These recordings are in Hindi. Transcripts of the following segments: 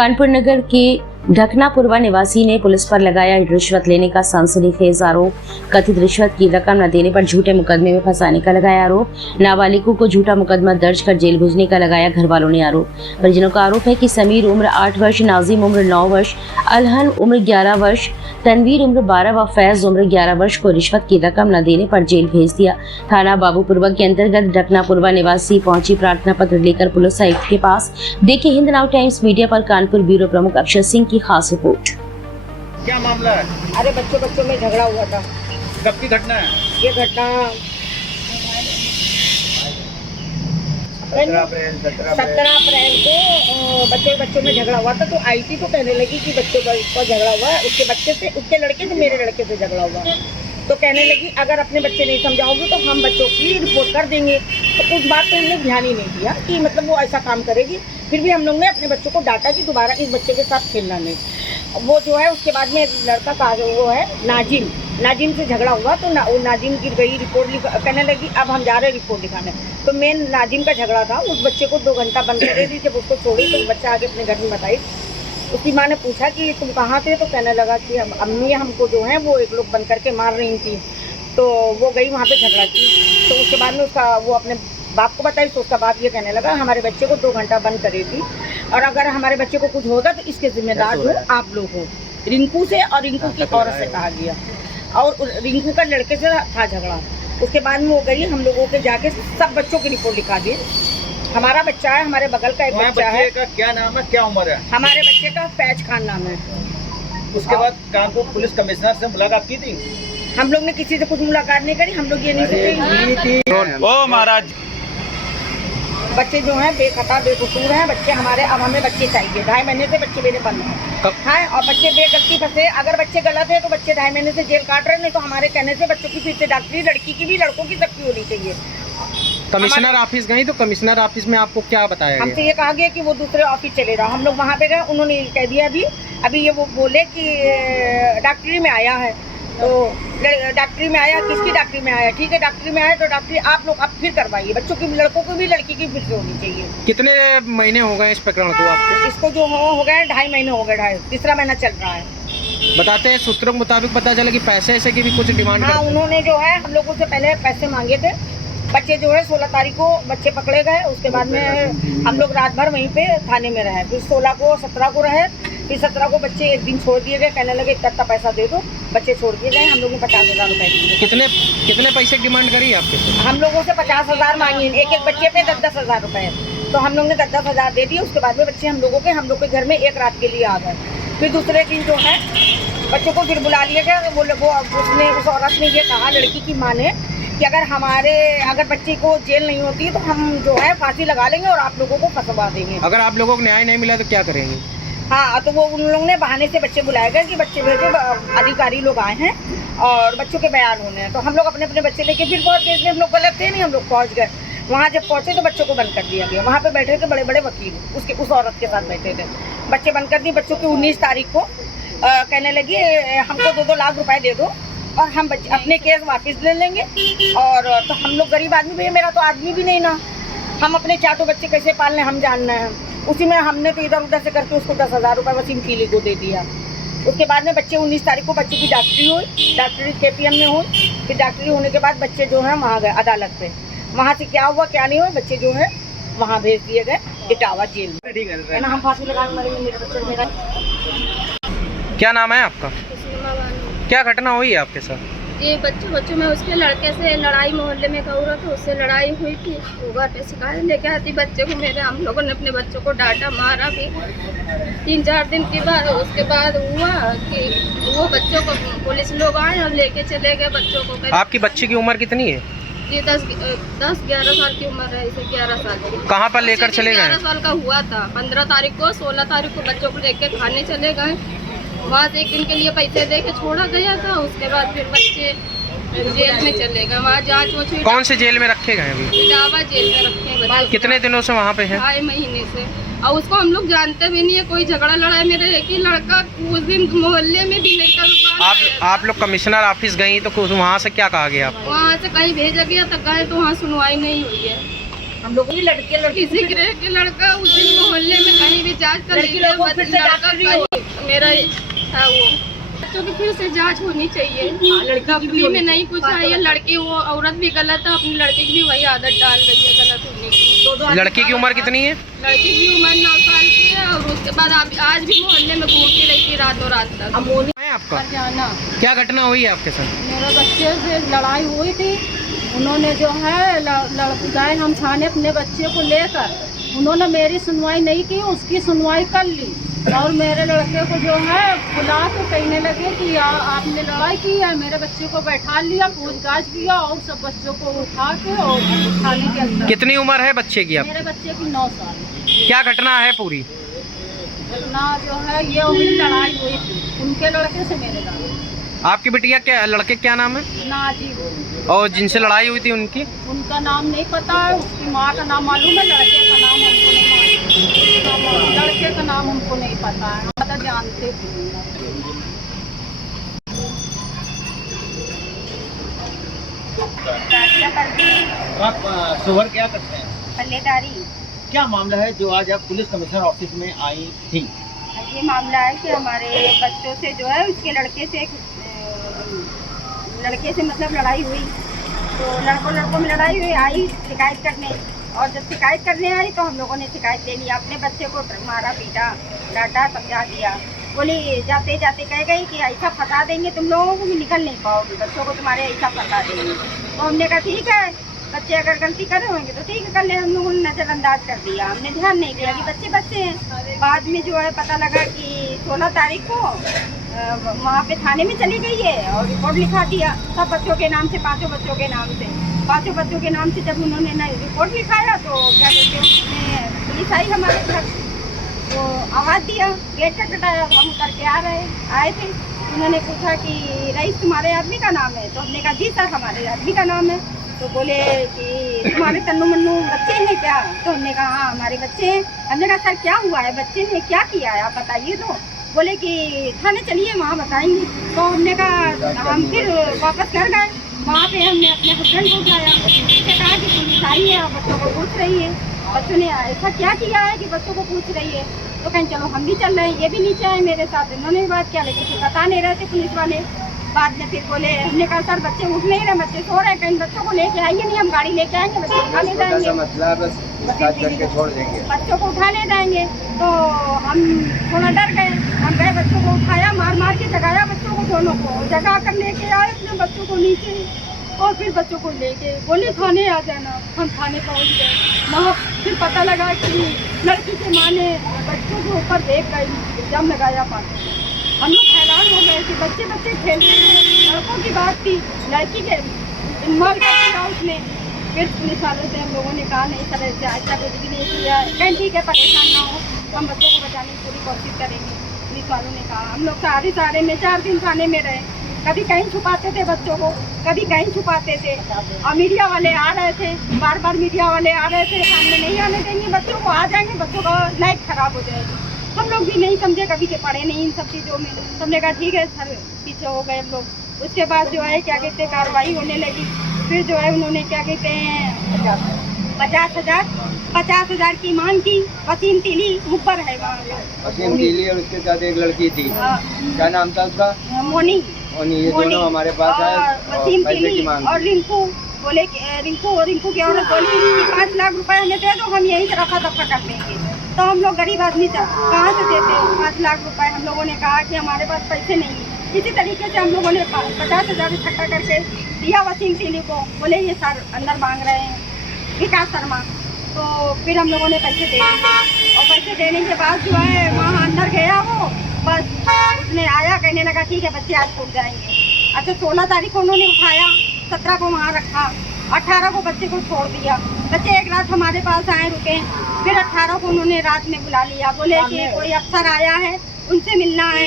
कानपुर नगर के ढकनापुरवा निवासी ने पुलिस पर लगाया रिश्वत लेने का सनसनीखेज आरोप। कथित रिश्वत की रकम न देने पर झूठे मुकदमे में फंसाने का लगाया आरोप। नाबालिगों को झूठा मुकदमा दर्ज कर जेल भेजने का लगाया घर वालों ने आरोप। परिजनों का आरोप है कि समीर उम्र 8 वर्ष, नाजिम उम्र 9 वर्ष, अलहन उम्र 11 वर्ष, तनवीर उम्र 12 व फैज उम्र 11 वर्ष को रिश्वत की रकम न देने पर जेल भेज दिया। थाना बाबूपुरवा के अंतर्गत ढकनापुरवा निवासी पहुंची प्रार्थना पत्र लेकर पुलिस आयुक्त के पास। देखिए हिंद नाउ टाइम्स मीडिया पर कानपुर ब्यूरो प्रमुख अक्षर सिंह की खास रिपोर्ट। क्या मामला है? अरे बच्चों में झगड़ा हुआ था। कब की घटना है? ये घटना 17 अप्रैल को बच्चों में झगड़ा हुआ था। तो आई थी तो कहने लगी कि बच्चों का झगड़ा हुआ है, उसके लड़के से मेरे लड़के से झगड़ा हुआ। तो कहने लगी अगर अपने बच्चे नहीं समझाओगे तो हम बच्चों की रिपोर्ट कर देंगे। तो उस बात पे हमने ध्यान ही नहीं दिया कि मतलब वो ऐसा काम करेगी। फिर भी हम लोग ने अपने बच्चों को डांटा कि दोबारा इस बच्चे के साथ खेलना नहीं। वो जो है उसके बाद में लड़का का वो है नाजिम से झगड़ा हुआ। तो नाजिम गिर गई, रिपोर्ट कहने लगी अब हम जा रहे हैं रिपोर्ट लिखाने। तो मेन नाजिम का झगड़ा था। उस बच्चे को 2 घंटा बंद कर दी। जब उसको छोड़ी तो बच्चा आगे अपने घर में बताई। उसकी माँ ने पूछा कि तुम कहाँ थे? तो कहने लगा कि हम अम्मी हमको जो है वो एक लोग बंद करके मार रही थी। तो वो गई वहाँ पे झगड़ा की। तो उसके बाद में उसका वो अपने बाप को बताई। तो उसका बाप ये कहने लगा हमारे बच्चे को 2 घंटा बंद करेगी और अगर हमारे बच्चे को कुछ होगा तो इसके जिम्मेदार जो आप लोग हो। रिंकू से और रिंकू की औरत से कहा गया और रिंकू का लड़के से था झगड़ा। उसके बाद में वो गई, हम लोगों के जाके सब बच्चों की रिपोर्ट लिखा दी। हमारा बच्चा है, हमारे बगल का एक बच्चा है। का क्या नाम है, क्या उम्र है? हमारे बच्चे का फैज खान नाम है। उसके बाद कानपुर पुलिस कमिश्नर से मुलाकात की थी? हम लोग ने किसी से कुछ मुलाकात नहीं करी। हम लोग ये नहीं सोचे ओ महाराज बच्चे जो हैं बेखता बेकसूर हैं बच्चे हमारे। अब हमें बच्चे चाहिए। 2.5 महीने से बच्चे मेरे बंद हैं और बच्चे बेगलती फंसे। अगर बच्चे गलत है तो बच्चे 2.5 महीने से जेल काट रहे हैं। नहीं तो हमारे कहने से बच्चों की फिर से डॉक्टरी, लड़की की भी लड़कों की सबकी होनी चाहिए। कमिश्नर ऑफिस गई तो कमिश्नर ऑफिस में आपको क्या बताया गया? हमसे ये कहा गया कि वो दूसरे ऑफिस चले जाओ। हम लोग वहाँ पे गए, उन्होंने ये कह दिया अभी ये वो बोले कि डॉक्टरी में आया है। तो डॉक्टरी में आया, किसकी डॉक्टरी में आया? ठीक है डॉक्टरी में आया तो डॉक्टरी आप लोग अब फिर करवाइए। बच्चों की, लड़कों को भी, लड़की की फिर से होनी चाहिए। कितने महीने हो गए इस प्रकरण को आपके? इसको जो हो गए 2.5 महीने हो गए। तीसरा महीना चल रहा है। बताते हैं सूत्रों के मुताबिक पता चला कि पैसे ऐसे की भी कुछ डिमांड। हाँ, उन्होंने जो है हम लोगों से पहले पैसे मांगे थे। बच्चे जो है 16 तारीख को बच्चे पकड़े गए। उसके बाद में हम लोग रात भर वहीं पे थाने में रहे। फिर 16 को 17 को रहे। फिर 17 को बच्चे एक दिन छोड़ दिए गए। कहने लगे इतना पैसा दे दो। बच्चे छोड़ दिए गए। हम लोगों ने 50,000 रुपये दिए। कितने पैसे की डिमांड करी आपके से? हम लोगों से 50,000 मांगी। एक बच्चे पे 10-10 हज़ार रुपये। तो हम लोग ने 10-10 हज़ार दे दिए। उसके बाद में बच्चे हम लोग के घर में एक रात के लिए आ गए। फिर दूसरे दिन जो है बच्चों को फिर बुला लिया गया। उस औरत ने ये कहा, लड़की की माँ ने, कि अगर बच्चे को जेल नहीं होती है तो हम जो है फांसी लगा लेंगे और आप लोगों को फंसवा देंगे। अगर आप लोगों को न्याय नहीं मिला तो क्या करेंगे? हाँ, तो वो उन लोगों ने बहाने से बच्चे बुलाए गए कि बच्चे भेजो, अधिकारी लोग आए हैं और बच्चों के बयान होने हैं। तो हम लोग अपने बच्चे लेके फिर पहुँच गए। इसमें हम लोग गलत थे नहीं, हम लोग पहुँच गए। वहाँ जब पहुँचे तो बच्चों को बंद कर दिया गया। वहाँ पे बैठे थे बड़े बड़े वकील, उस औरत के साथ बैठे थे। बच्चे बंद कर दिए। बच्चों की 19 तारीख को कहने लगी हमको 2-2 लाख रुपए दे दो और हम अपने केस वापस ले लेंगे। और तो हम लोग गरीब आदमी, भैया मेरा तो आदमी भी नहीं ना, हम अपने चाटो बच्चे कैसे पालने हम जानना है। उसी में हमने तो इधर उधर से करके उसको 10,000 रुपये वसीम कीली को दे दिया। उसके बाद में बच्चे 19 तारीख को बच्चों की डॉक्टरी हुई। डॉक्टरी KPM में हुई। फिर डॉक्टरी होने के बाद बच्चे जो है वहाँ गए अदालत पे। वहाँ से क्या हुआ क्या नहीं हुआ, बच्चे जो है वहाँ भेज दिए गए इटावा जेल में। ठीक है ना, हम फांसी लगाने मरेंगे मेरे बच्चे मेरा। क्या नाम है आपका? क्या घटना हुई है आपके साथ? ये बच्चों में उसके लड़के से लड़ाई, मोहल्ले में का औरत है उससे लड़ाई हुई थी। वो घर पे शिकायत लेके आती बच्चे को मेरे। हम लोगों ने अपने बच्चों को डांटा, मारा भी। 3-4 दिन के बाद उसके बाद हुआ कि वो बच्चों को पुलिस लोग आए और लेके चले गए बच्चों को। आपकी बच्ची की उम्र कितनी है? ये 10-11 साल की उम्र है। इसे 11 साल की। कहाँ पर लेकर चले गए? 11 साल का हुआ था। 15 तारीख को 16 तारीख को बच्चों को लेके थाने चले गए। वहाँ से 1 दिन के लिए पैसे दे के छोड़ा गया था। उसके बाद फिर बच्चे जेल में चले गए। वहाँ जाँच वो कौन से जेल में रखे गए अभी? इटावा जेल में रखे हैं। कितने दिनों से वहाँ पे हैं? 2.5 महीने से। और उसको हम लोग जानते भी नहीं है। कोई झगड़ा लड़ाई, मेरे एक ही लड़का उस दिन मोहल्ले में भी नहीं कर। आप लोग कमिश्नर ऑफिस गई तो वहाँ से क्या कहा गया आपको? वहाँ से कहीं भेजा गया तो गए तो वहाँ सुनवाई नहीं हुई है। हम लोग ये लड़के लड़की किसी के लड़का उस दिन मोहल्ले में कहीं भी जांच कर लड़की लोगों को फिर से जांच कर रही हो। मेरा था वो बच्चों की फिर से जांच होनी चाहिए। लड़की फ्री में नहीं कुछ है, ये लड़की वो औरत भी गलत है, अपनी लड़की की भी वही आदत डाल रही है गलत होने की। लड़की की उम्र कितनी है? लड़की की उम्र 9 साल की है और उसके बाद आज भी मोहल्ले में घूमती रही थी रातों रात तक। अमोनी है आपका? जाना क्या घटना हुई है आपके साथ? मेरे बच्चे से लड़ाई हुई थी, उन्होंने जो है गए हम थाने अपने बच्चे को लेकर, उन्होंने मेरी सुनवाई नहीं की, उसकी सुनवाई कर ली और मेरे लड़के को जो है बुला के कहने लगे कि आपने लड़ाई की है। मेरे बच्चे को बैठा लिया, पूछताछ किया और सब बच्चों को उठा के और थाने के अंदर। कितनी उम्र है बच्चे की? मेरे बच्चे की 9 साल। क्या घटना है पूरी? घटना जो है ये हुई, लड़ाई हुई थी उनके लड़के से मेरे लड़के। आपकी बिटिया क्या, लड़के क्या नाम है? नाजी। और जिनसे लड़ाई हुई थी उनकी? उनका नाम नहीं पता है, उसकी माँ का नाम मालूम है, लड़के का नाम हमको नहीं मालूम। लड़के का नाम हमको नहीं पता है, हम पता जानते थे। आप शोहर क्या करते हैं? पल्लेदारी। क्या मामला है जो आज आप पुलिस कमिश्नर ऑफिस में आई थी? ये मामला है कि हमारे बच्चों से जो है उसके लड़के से मतलब लड़ाई हुई, तो लड़कों में लड़ाई हुई, आई शिकायत करने, और जब शिकायत करने आई तो हम लोगों ने शिकायत ले ली। अपने बच्चे को मारा पीटा डांटा समझा दिया, बोली जाते जाते कह गई कि ऐसा फंसा देंगे तुम लोगों को कि निकल नहीं पाओगे, बच्चों को तुम्हारे ऐसा फंसा देंगे। तो हमने कहा ठीक है, बच्चे अगर गलती कर रहे होंगे तो ठीक है कर ले। हम लोगों ने नज़रअंदाज कर दिया, हमने ध्यान नहीं दिया कि बच्चे हैं। बाद में जो है पता लगा कि 16 तारीख को वहाँ पे थाने में चली गई है और रिपोर्ट लिखा दिया सब बच्चों के नाम से, 5 बच्चों के नाम से। 5 बच्चों के नाम से जब उन्होंने ना रिपोर्ट लिखाया तो क्या कहते हैं उसमें पुलिस आई हमारे घर, तो आवाज़ दिया, गेट खटखटाया, हम उतर के आए थे। उन्होंने पूछा कि रईस तुम्हारे आदमी का नाम है? तो हमने कहा जी सर हमारे आदमी का नाम है। तो बोले कि तुम्हारे तन्नू मन्नू बच्चे हैं क्या? तो हमने कहा हाँ हमारे बच्चे हैं। हमने कहा सर क्या हुआ है, बच्चे ने क्या किया है आप बताइए। तो बोले कि थाने चलिए वहाँ बताएंगे। तो हमने कहा हम फिर वापस घर गए, वहाँ पे हमने अपने हस्बैंड को बुलाया, उसने कहा कि पुलिस आई है और बच्चों को पूछ रही है, बच्चों ने ऐसा क्या किया है कि बच्चों को पूछ रही है। तो कहीं चलो हम भी चल रहे हैं, ये भी नीचे आए मेरे साथ, इन्होंने भी बात किया लेकिन फिर बता नहीं रहे थे पुलिस वाले। बाद में फिर बोले, हमने कहा सर बच्चे उठ नहीं रहे, बच्चे सो रहे हैं, कहीं बच्चों को लेके आएंगे नहीं, हम गाड़ी लेके आएंगे, बच्चे उठा ले जाएंगे, बच्चों को उठा ले जाएंगे। तो हम थोड़ा डर गए, हम गए बच्चों को उठाया, मार के जगाया बच्चों को, दोनों को जगा कर लेके आए अपने बच्चों को नीचे और फिर बच्चों को लेके बोले थाने आ जाना। हम थाने पहुंच गए, वहाँ फिर पता लगा कि लड़की के माँ ने बच्चों के ऊपर देख गई, इल्जाम लगाया पानी। हम लोग हैरान हो गए कि बच्चे खेलते हैं, लड़कों की बात थी, लड़की के इन्वॉल्व कर दिया उसने। फिर पुलिस वालों से हम लोगों ने कहा नहीं सर ऐसा कुछ भी नहीं किया, कहीं ठीक है परेशान ना हो, हम बच्चों को बचाने की पूरी कोशिश करेंगे। पुलिस वालों ने कहा, हम लोग सारे में 4 दिन थाने में रहे, कभी कहीं छुपाते थे बच्चों को, कभी कहीं छुपाते थे, और मीडिया वाले आ रहे थे, बार मीडिया वाले आ रहे थे, सामने नहीं आने देंगे बच्चों को, आ जाएंगे बच्चों का लाइफ खराब हो जाएगी। हम लोग भी नहीं समझे, कभी के पढ़े नहीं इन सब चीज़ों में। हमने कहा ठीक है सर, पीछे हो गए हम लोग। उसके बाद जो है क्या कहते हैं कार्रवाई होने लगी, फिर जो है उन्होंने क्या कहते हैं 50,000 की मांग की। वसीम तिली मुखबर है वहाँ, वसीम तिली और उसके साथ एक लड़की थी, क्या नाम था उसका? मोनी। ये दोनों हमारे पास आए वसीम पैसे की तिली मांग और रिंकू। बोले रिंकू की औरत बोली कि 5 लाख रुपए हमें दे दो, हम यहीं से रफा दफा कर देंगे। तो हम लोग गरीब आदमी था, कहाँ से देते 5 लाख रुपए? हम लोगों ने कहा कि हमारे पास पैसे नहीं है। इसी तरीके से हम लोगों ने 50,000 इकट्ठा करके दिया वसीम तिली को। बोले ये सर अंदर मांग रहे हैं, विकास शर्मा। तो फिर हम लोगों ने पैसे दे दिए, और पैसे देने के बाद जो है वहाँ अंदर गया वो, बस उसने आया, कहने लगा ठीक है बच्चे आज छूट जाएंगे। अच्छा 16 तारीख को उन्होंने उठाया, 17 को वहाँ रखा, 18 को बच्चे को छोड़ दिया। बच्चे एक रात हमारे पास आए रुके, फिर 18 को उन्होंने रात में बुला लिया, बोले कि कोई अफसर आया है उनसे मिलना है,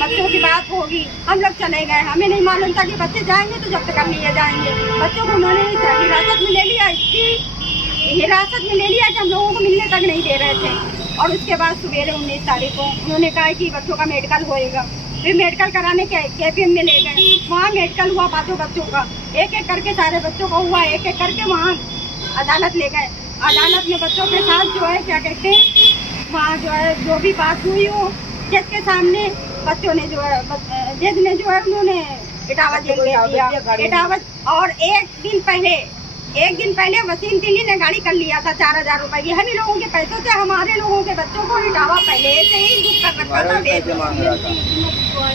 बच्चों की बात होगी। हम लोग चले गए, हमें नहीं मालूम था कि बच्चे जाएंगे तो जब्त कर लिए जाएंगे। बच्चों को उन्होंने हिरासत में ले लिया, इतनी हिरासत में ले लिया कि हम लोगों को मिलने तक नहीं दे रहे थे। और उसके बाद सवेरे 19 तारीख को उन्होंने कहा कि बच्चों का मेडिकल होएगा। फिर मेडिकल कराने के KPM में ले गए, वहाँ मेडिकल हुआ 5 बच्चों का, एक एक करके सारे बच्चों का हुआ, एक एक करके वहाँ अदालत ले गए। अदालत में बच्चों के साथ जो है क्या कहते हैं वहाँ जो है जो भी बात हुई हो जज के सामने बच्चों ने जो है जज ने जो है उन्होंने इटावा जेल दे दिया इटावा। और एक दिन पहले वसीम दिल्ली ने गाड़ी कर लिया था 4,000 रुपए की। हम ही लोगों के पैसों से हमारे लोगों के बच्चों को इटावा पहले से ही बुक कर रखा था।